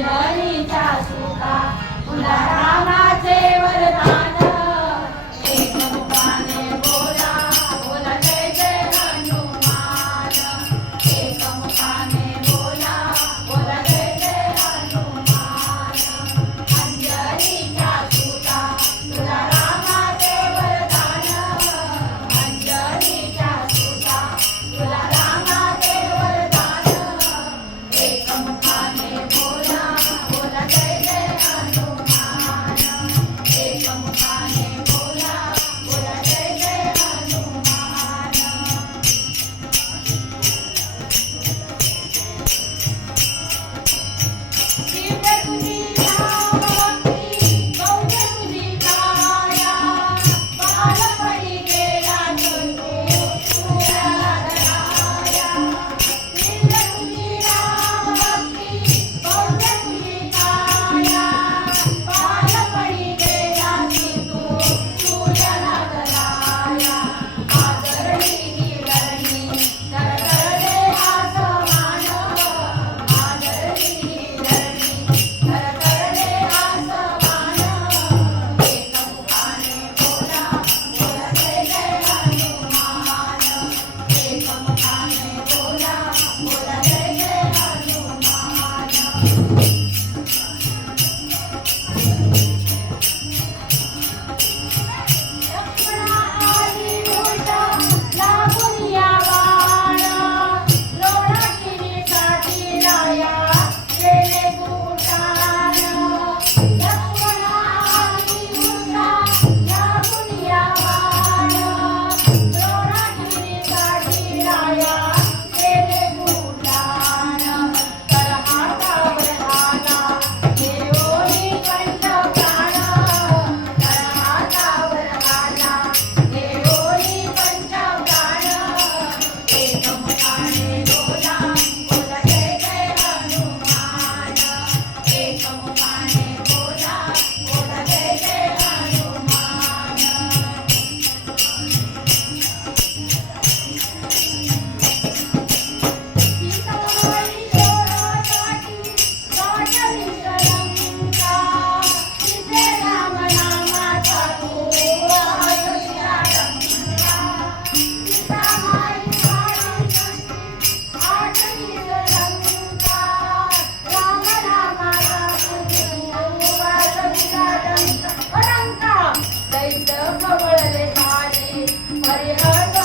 열. दैत्य खवळले झाले हरिहर